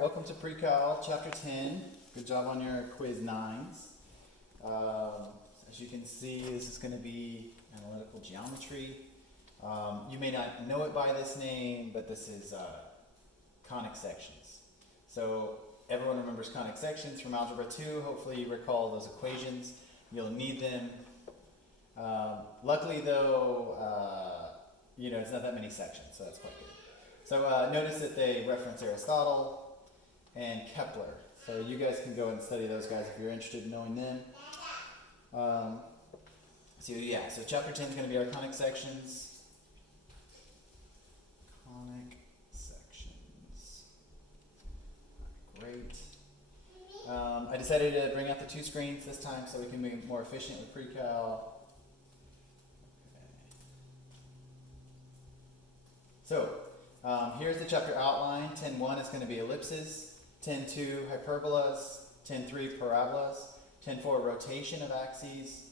welcome to Precal, Chapter 10. Good job on your quiz 9s. As you can see, this is going to be analytical geometry. You may not know it by this name, but this is conic sections. So everyone remembers conic sections from Algebra 2. Hopefully you recall those equations. You'll need them. Luckily though, it's not that many sections, so that's quite good. So notice that they reference Aristotle and Kepler. So you guys can go and study those guys if you're interested in knowing them. So chapter 10 is going to be our conic sections. Conic sections. Great. I decided to bring out the two screens this time so we can be more efficient with Precal. So, here's the chapter outline. 10.1 is going to be ellipses, 10.2 hyperbolas, 10.3 parabolas, 10.4 rotation of axes,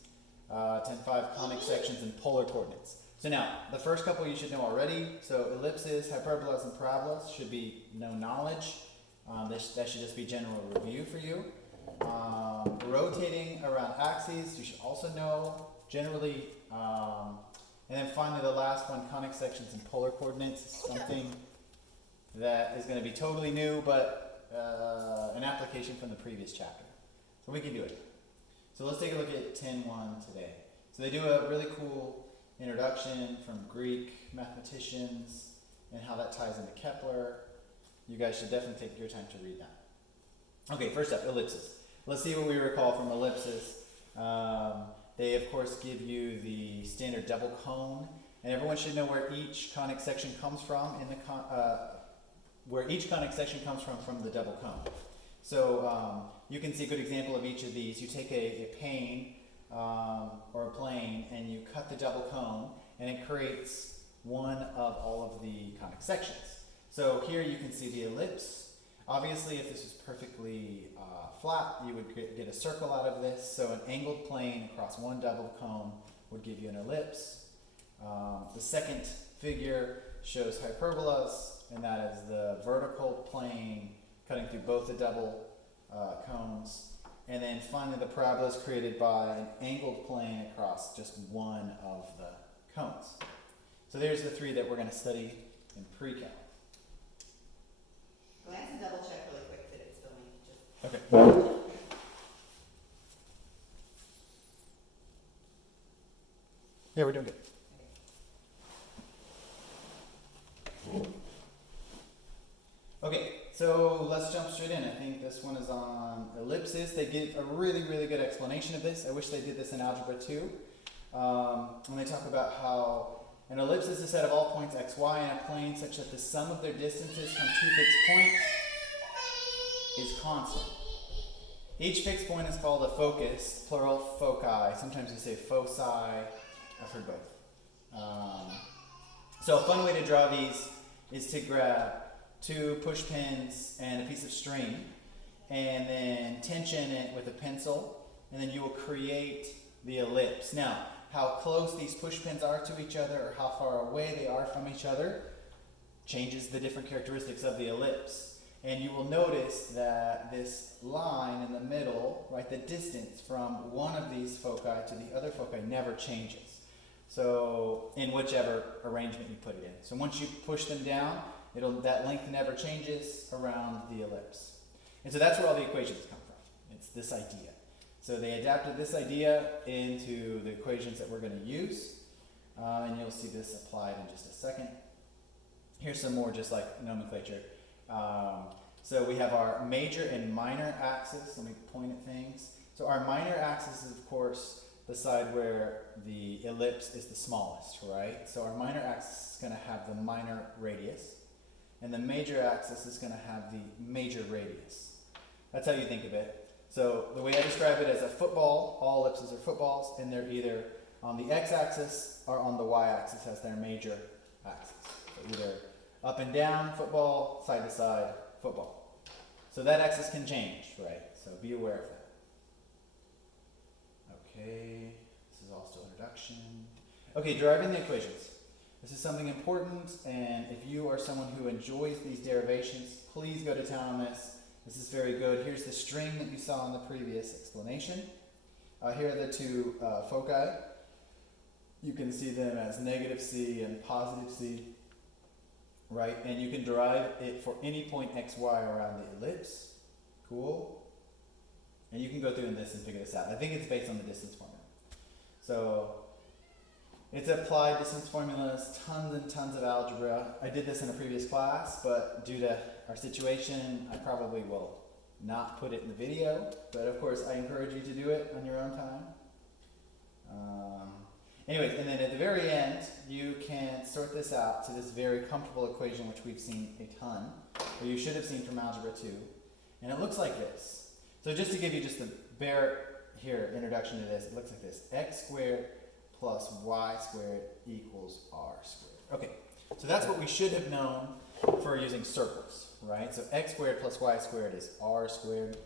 10.5 conic sections and polar coordinates. So now, the first couple you should know already. So ellipses, hyperbolas, and parabolas should be known knowledge. That should just be general review for you. Rotating around axes, you should also know generally. And then finally, the last one, conic sections and polar coordinates, is something that is going to be totally new, but an application from the previous chapter. So we can do it. So let's take a look at 10.1 today. So they do a really cool introduction from Greek mathematicians and how that ties into Kepler. You guys should definitely take your time to read that. Okay, first up, ellipses. Let's see what we recall from ellipses. They, of course, give you the standard double cone, and everyone should know where each conic section comes from from the double cone. So you can see a good example of each of these. You take a pane or a plane, and you cut the double cone, and it creates one of all of the conic sections. So here you can see the ellipse. Obviously, if this was perfectly flat, you would get a circle out of this. So an angled plane across one double cone would give you an ellipse. The second figure shows hyperbolas, and that is the vertical plane cutting through both the double cones. And then finally, the parabola is created by an angled plane across just one of the cones. So there's the three that we're going to study in Precal. Glance and double check really quick that it's filming. Okay. Yeah, we're doing good. Okay, so let's jump straight in. I think this one is on ellipses. They give a really, really good explanation of this. I wish they did this in Algebra 2. When they talk about how an ellipse is a set of all points x, y in a plane such that the sum of their distances from two fixed points is constant. Each fixed point is called a focus, plural foci. Sometimes you say foci. I've heard both. So a fun way to draw these is to grab two push pins and a piece of string and then tension it with a pencil, and then you will create the ellipse. Now, how close these push pins are to each other or how far away they are from each other changes the different characteristics of the ellipse. And you will notice that this line in the middle, right, the distance from one of these foci to the other foci never changes. So in whichever arrangement you put it in. So once you push them down, that length never changes around the ellipse. And so that's where all the equations come from. It's this idea. So they adapted this idea into the equations that we're going to use. And you'll see this applied in just a second. Here's some more just like nomenclature. So we have our major and minor axis. Let me point at things. So our minor axis is, of course, the side where the ellipse is the smallest, right? So our minor axis is going to have the minor radius. And the major axis is going to have the major radius. That's how you think of it. So the way I describe it as a football, all ellipses are footballs, and they're either on the x-axis or on the y-axis as their major axis. So either up and down football, side to side football. So that axis can change, right? So be aware of that. Okay, this is all still introduction. Okay, deriving the equations. This is something important, and if you are someone who enjoys these derivations, please go to town on this. This is very good. Here's the string that you saw in the previous explanation. Here are the two foci. You can see them as negative c and positive c, right? And you can derive it for any point x, y around the ellipse. Cool. And you can go through this and figure this out. I think it's based on the distance formula. So it's applied distance formulas, tons and tons of algebra. I did this in a previous class, but due to our situation, I probably will not put it in the video. But of course, I encourage you to do it on your own time. Anyways, and then at the very end, you can sort this out to this very comfortable equation, which we've seen a ton, or you should have seen from Algebra 2. And it looks like this. So just to give you just the bare introduction to this, it looks like this. X squared plus y squared equals r squared. Okay, so that's what we should have known for using circles, right? So x squared plus y squared is r squared.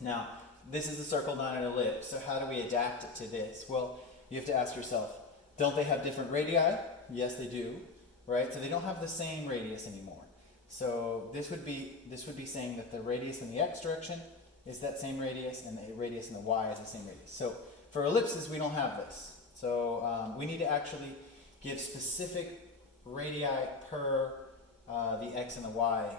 Now, this is a circle, not an ellipse, so how do we adapt it to this? Well, you have to ask yourself, don't they have different radii? Yes, they do, right? So they don't have the same radius anymore. So this would be saying that the radius in the x direction is that same radius, and the radius in the y is the same radius. So for ellipses, we don't have this. So we need to actually give specific radii per the x and the y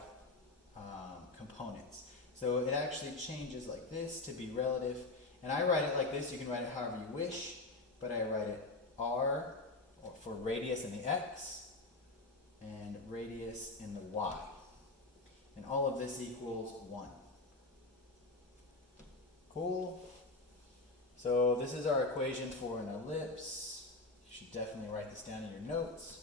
components. So it actually changes like this to be relative. And I write it like this. You can write it however you wish, but I write it r for radius in the x and radius in the y. And all of this equals 1. Cool. So this is our equation for an ellipse. You should definitely write this down in your notes.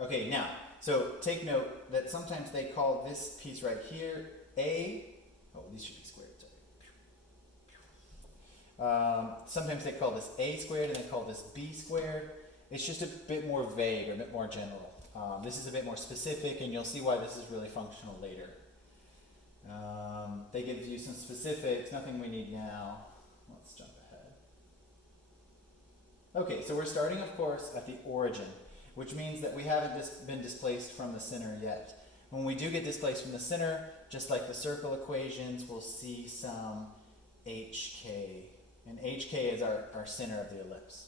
Okay, now, so take note that sometimes they call this piece right here A. Oh, these should be squared, sorry. Sometimes they call this A squared and they call this B squared. It's just a bit more vague or a bit more general. This is a bit more specific, and you'll see why this is really functional later. They give you some specifics, nothing we need now. Let's jump ahead. Okay, so we're starting, of course, at the origin, which means that we haven't just been displaced from the center yet. When we do get displaced from the center, just like the circle equations, we'll see some HK. And HK is our center of the ellipse.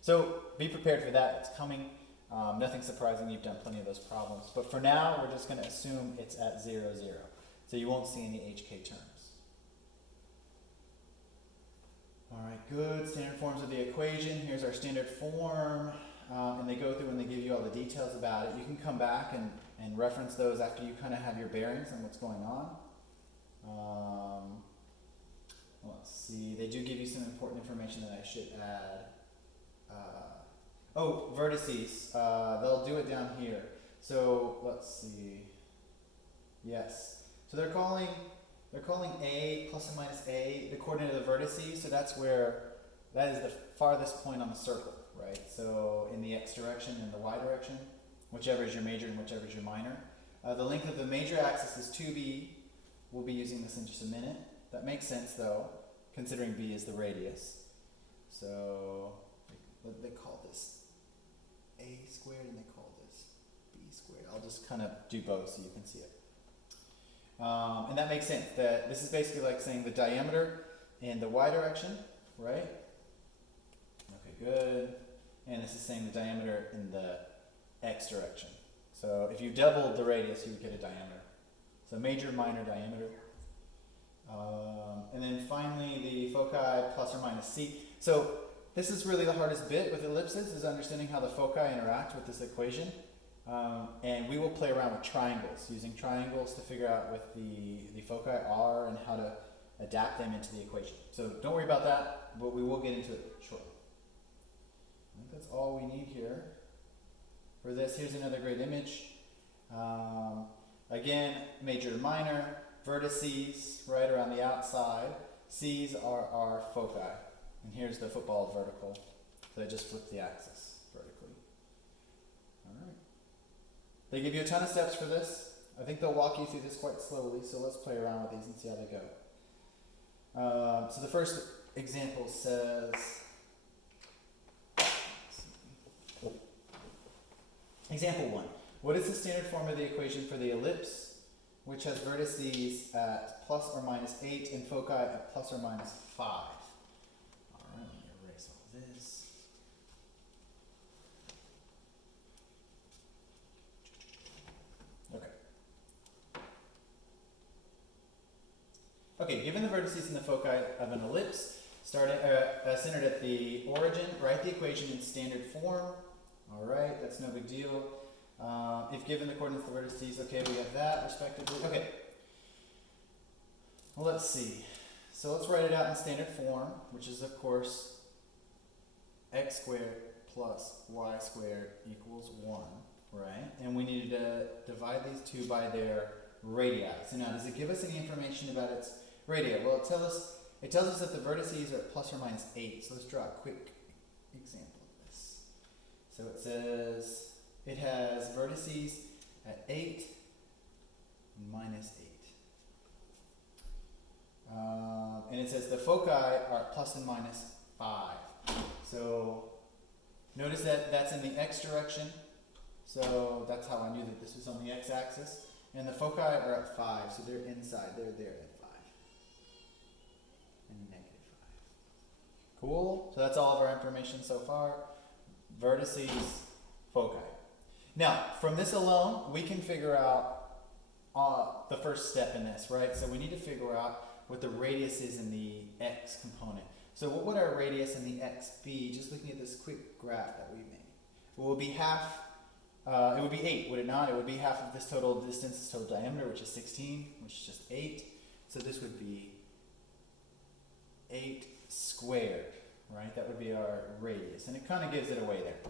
So be prepared for that, it's coming. Nothing surprising, you've done plenty of those problems. But for now, we're just going to assume it's at 0, 0. So you won't see any HK terms. All right, good. Standard forms of the equation. Here's our standard form. And they go through and they give you all the details about it. You can come back and reference those after you kind of have your bearings on what's going on. Let's see. They do give you some important information that I should add. Vertices. They'll do it down here. So let's see. Yes. So they're calling A plus or minus A the coordinate of the vertices. So that is the farthest point on the circle, right? So in the x direction and the y direction, whichever is your major and whichever is your minor. The length of the major axis is 2b. We'll be using this in just a minute. That makes sense though, considering b is the radius. So they call this a squared and they call this b squared. I'll just kind of do both so you can see it. And that makes sense. That this is basically like saying the diameter in the y direction, right? Okay, good. And this is saying the diameter in the x direction. So if you doubled the radius, you would get a diameter. So major, minor diameter. And then finally the foci plus or minus c. So this is really the hardest bit with ellipses, is understanding how the foci interact with this equation. And we will play around with triangles, using triangles to figure out what the foci are and how to adapt them into the equation. So don't worry about that, but we will get into it shortly. I think that's all we need here. For this, here's another great image. Again, major and minor, vertices right around the outside. C's are our foci. And here's the football vertical. So I just flipped the axis vertically. All right. They give you a ton of steps for this. I think they'll walk you through this quite slowly, so let's play around with these and see how they go. So the first example says, Example 1. What is the standard form of the equation for the ellipse, which has vertices at plus or minus 8 and foci at plus or minus 5? Alright, let me erase all this. Okay. Okay, given the vertices and the foci of an ellipse, centered at the origin, write the equation in standard form. Alright, that's no big deal. If given the coordinates of the vertices, okay, we have that respectively. Okay. Well, let's see. So let's write it out in standard form, which is of course x squared plus y squared equals 1, right? And we needed to divide these two by their radii. So now, does it give us any information about its radii? Well, it tells us that the vertices are at plus or minus 8. So let's draw a quick example of this. So it says it has vertices at 8 and minus 8. And it says the foci are plus and minus 5. So notice that that's in the x direction. So that's how I knew that this was on the x-axis. And the foci are at 5, so they're inside. They're there at 5. And negative 5. Cool. So that's all of our information so far. Vertices, foci. Now, from this alone, we can figure out the first step in this, right? So we need to figure out what the radius is in the x component. So what would our radius in the x be? Just looking at this quick graph that we made. It would be half, it would be 8, would it not? It would be half of this total distance, this total diameter, which is 16, which is just 8. So this would be 8 squared, right? That would be our radius. And it kind of gives it away there.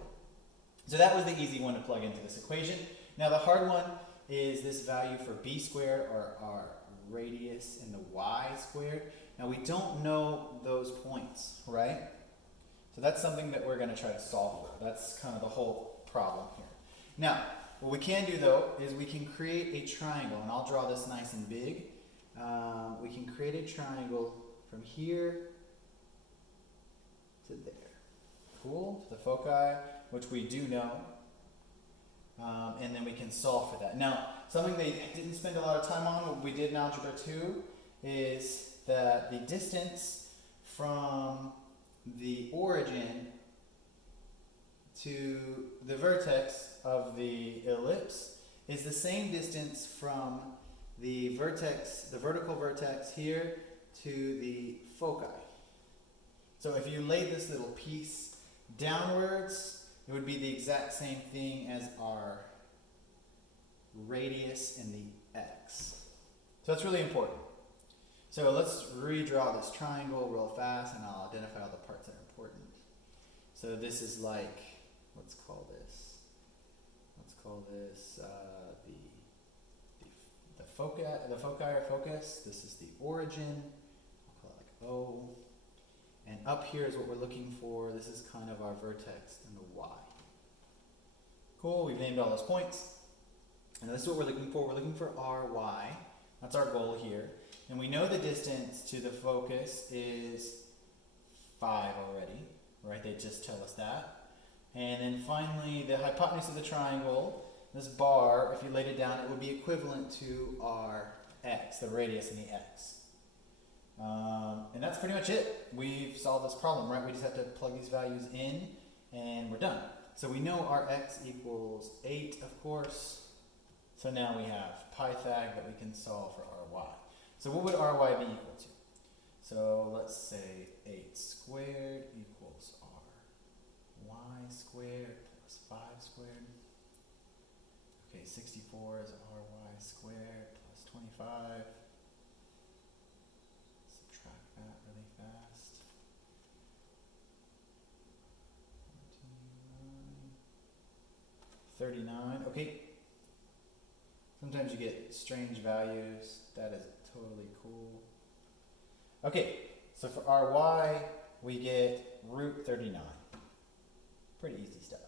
So that was the easy one to plug into this equation. Now the hard one is this value for b squared, or our radius in the y squared. Now we don't know those points, right? So that's something that we're going to try to solve for. That's kind of the whole problem here. Now, what we can do though is we can create a triangle, and I'll draw this nice and big. We can create a triangle from here to there. Cool, to the foci, which we do know. And then we can solve for that. Now, something they didn't spend a lot of time on, what we did in Algebra 2, is that the distance from the origin to the vertex of the ellipse is the same distance from the vertex, the vertical vertex here, to the foci. So if you laid this little piece downwards, it would be the exact same thing as our radius in the x. So that's really important. So let's redraw this triangle real fast, and I'll identify all the parts that are important. So this is like, let's call this the foci or focus. This is the origin. I'll call it like O. And up here is what we're looking for. This is kind of our vertex in the y. Cool, we've named all those points. And this is what we're looking for. We're looking for ry. That's our goal here. And we know the distance to the focus is 5 already, right? They just tell us that. And then finally, the hypotenuse of the triangle, this bar, if you laid it down, it would be equivalent to our x, the radius in the x. And that's pretty much it. We've solved this problem, right? We just have to plug these values in, and we're done. So we know our x equals 8, of course. So now we have Pythag that we can solve for ry. So what would ry be equal to? So let's say 8 squared equals ry squared plus 5 squared. Okay, 64 is ry squared plus 25. Subtract that really fast. 39. Okay. Sometimes you get strange values. That is totally cool. Okay, so for ry, we get root 39. Pretty easy stuff.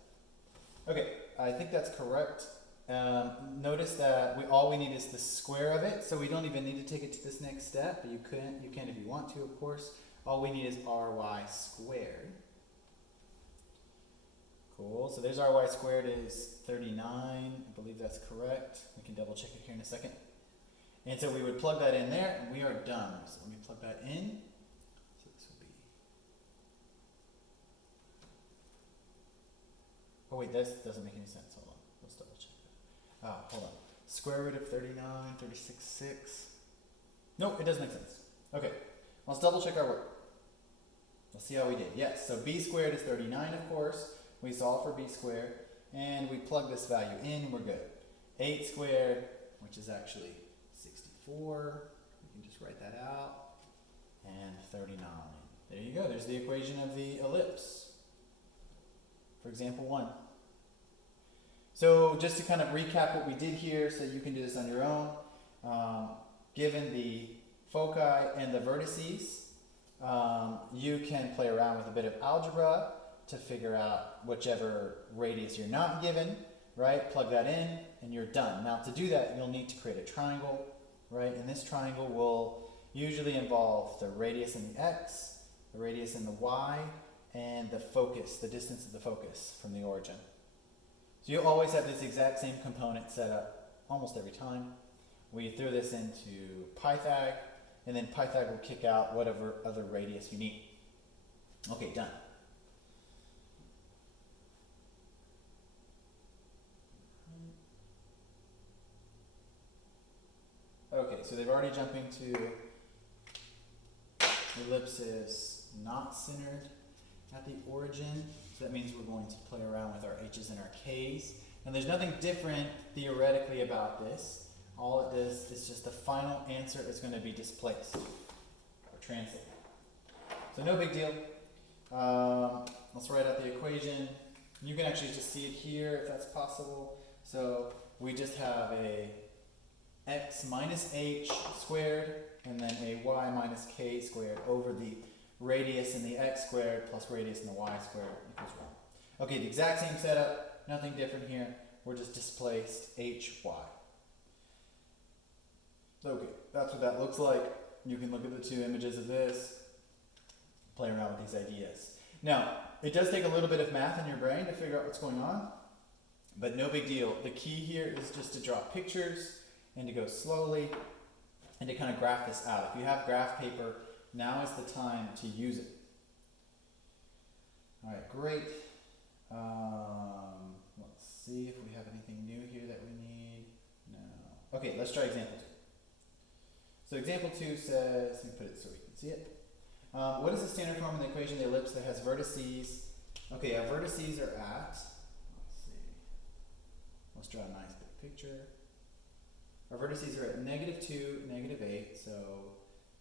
Okay, I think that's correct. Notice that all we need is the square of it, so we don't even need to take it to this next step, but you can if you want to, of course. All we need is ry squared. Cool, so there's our y squared is 39, I believe that's correct. We can double check it here in a second. And so we would plug that in there, and we are done. So let me plug that in. So this would be, oh wait, this doesn't make any sense, hold on, let's double check that. Hold on, square root of 39, 36, 6. Nope, it doesn't make sense. Okay, let's double check our work. Let's see how we did. Yes, so b squared is 39, of course. We solve for b squared, and we plug this value in, we're good. 8 squared, which is actually 64, we can just write that out, and 39. There you go, there's the equation of the ellipse, for example 1. So just to kind of recap what we did here, so you can do this on your own, given the foci and the vertices, you can play around with a bit of algebra to figure out whichever radius you're not given, right? Plug that in and you're done. Now to do that, you'll need to create a triangle, right? And this triangle will usually involve the radius in the x, the radius in the y, and the focus, the distance of the focus from the origin. So you'll always have this exact same component set up almost every time. We throw this into Pythag, and then Pythag will kick out whatever other radius you need. Okay, done. Okay, so they've already jumped into ellipses not centered at the origin. So that means we're going to play around with our h's and our k's. And there's nothing different theoretically about this. All it does is just the final answer is going to be displaced or translated. So no big deal. Let's write out the equation. You can actually just see it here if that's possible. So we just have a x minus h squared and then a y minus k squared over the radius in the x squared plus radius in the y squared equals 1. Okay, the exact same setup, nothing different here. We're just displaced hy. Okay, that's what that looks like. You can look at the two images of this, play around with these ideas. Now, it does take a little bit of math in your brain to figure out what's going on, but no big deal. The key here is just to draw pictures and to go slowly and to kind of graph this out. If you have graph paper, now is the time to use it. All right, great. Let's see if we have anything new here that we need. No. Okay, let's try example 2. So example 2 says, let me put it so we can see it. What is the standard form of the equation of the ellipse that has vertices? Okay, our vertices are at, let's see, let's draw a nice big picture. Our vertices are at -2, -8, so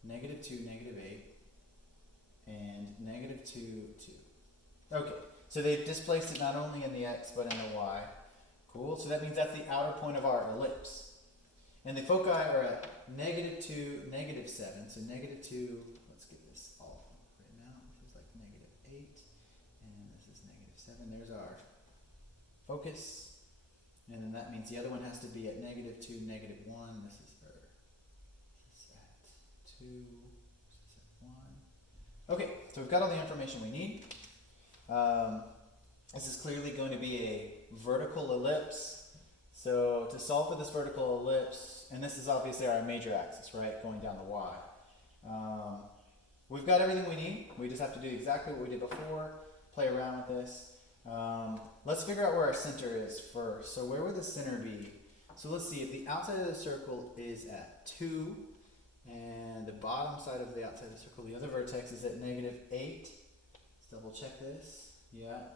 -2, -8, and -2, 2. Okay, so they've displaced it not only in the x, but in the y. Cool, so that means that's the outer point of our ellipse. And the foci are at -2, -7, so -2, let's get this all written out. This is like -8, and this is -7. There's our focus. And then that means the other one has to be at -2, -1. This is at 2, this is at 1. Okay, so we've got all the information we need. This is clearly going to be a vertical ellipse. So to solve for this vertical ellipse, and this is obviously our major axis, right, going down the y. We've got everything we need. We just have to do exactly what we did before, play around with this. Let's figure out where our center is first. So where would the center be? So let's see, if the outside of the circle is at 2, and the bottom side of the outside of the circle, the other vertex is at -8. Let's double check this. Yeah,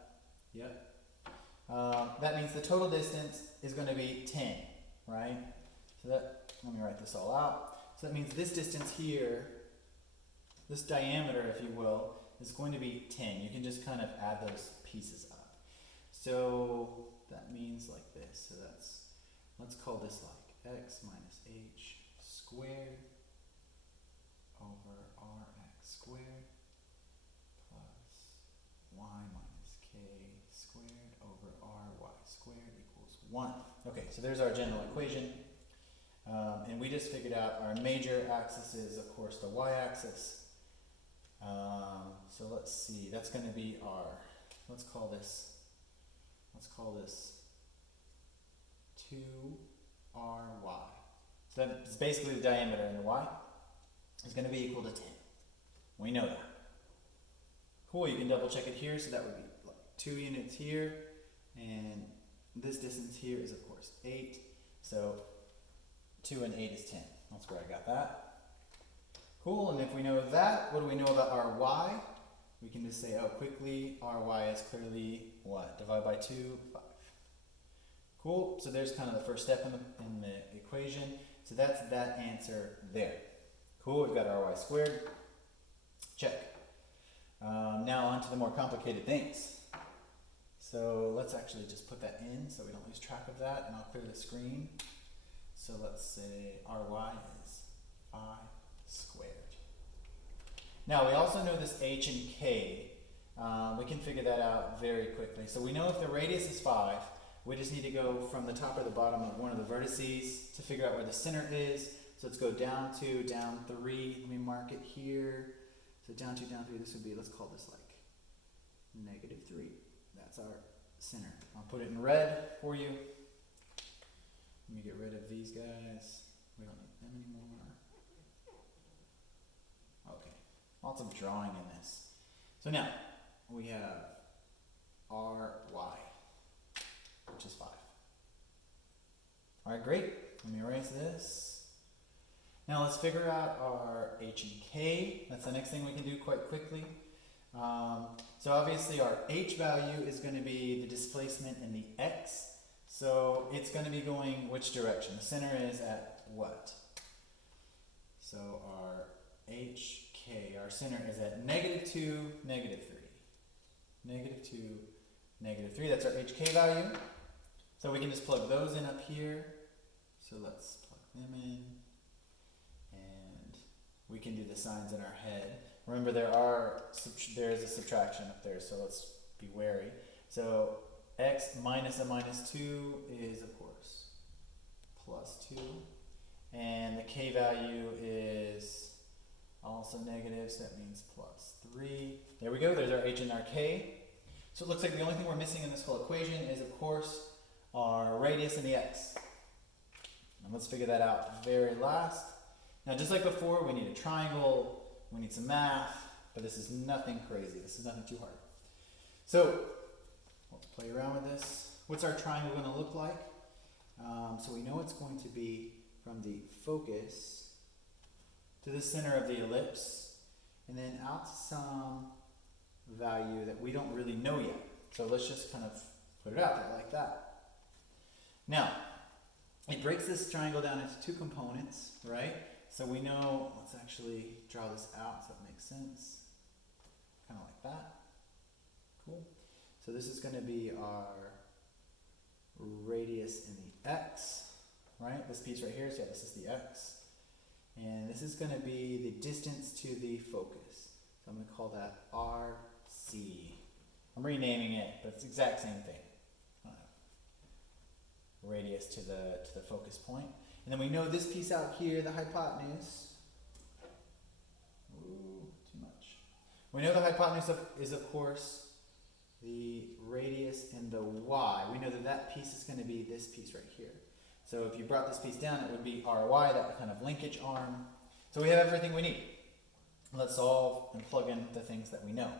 yep. That means the total distance is going to be 10, right? So that, let me write this all out. So that means this distance here, this diameter, if you will, is going to be 10. You can just kind of add those pieces up. So that means like this. So that's, let's call this like x minus h squared over rx squared plus y minus k squared over ry squared equals 1. Okay, so there's our general equation. And we just figured out our major axis is, of course, the y-axis. So let's see, that's going to be our, let's call this let's call this 2ry. So that's basically the diameter in the y is going to be equal to 10. We know that. Cool, you can double check it here, so that would be like 2 units here, and this distance here is of course 8, so 2 and 8 is 10. That's where I got that. Cool, and if we know that, what do we know about our y? We can just say, oh, quickly, our y is clearly what? Divide by 2, 5. Cool, so there's kind of the first step in the equation. So that's that answer there. Cool, we've got our y squared. Check. Now on to the more complicated things. So let's actually just put that in so we don't lose track of that, and I'll clear the screen. So let's say our y is 5 squared. Now we also know this h and k. We can figure that out very quickly. So we know if the radius is 5, we just need to go from the top or the bottom of one of the vertices to figure out where the center is. So let's go down 2, down 3. Let me mark it here. So down 2, down 3, this would be, let's call this like -3. That's our center. I'll put it in red for you. Let me get rid of these guys. We don't need them anymore. Okay, lots of drawing in this. So now, we have ry, which is 5. Alright, great. Let me erase this. Now let's figure out our h and k. That's the next thing we can do quite quickly. So obviously our h value is going to be the displacement in the x. So it's going to be going which direction? The center is at what? So our hk, our center is at -2, -3. -2, -3, that's our hk value. So we can just plug those in up here. So let's plug them in. And we can do the signs in our head. Remember there is a subtraction up there, so let's be wary. So x minus a -2 is of course +2. And the k value is also negative, so that means +3. There we go, there's our h and our k. So it looks like the only thing we're missing in this whole equation is of course our radius and the x. And let's figure that out very last. Now just like before, we need a triangle, we need some math, but this is nothing crazy, this is nothing too hard. So let's play around with this. What's our triangle going to look like? So we know it's going to be from the focus to the center of the ellipse, and then out to some value that we don't really know yet. So let's just kind of put it out there like that. Now, it breaks this triangle down into 2 components, right? So we know, let's actually draw this out so it makes sense. Kind of like that. Cool. So this is going to be our radius in the x, right? This piece right here, so yeah, this is the x. And this is going to be the distance to the focus. So I'm going to call that RC. I'm renaming it, but it's the exact same thing. Radius to the focus point. And then we know this piece out here, the hypotenuse. Ooh, too much. We know the hypotenuse is of course the radius in the y. We know that that piece is going to be this piece right here. So if you brought this piece down, it would be ry, that kind of linkage arm. So we have everything we need. Let's solve and plug in the things that we know.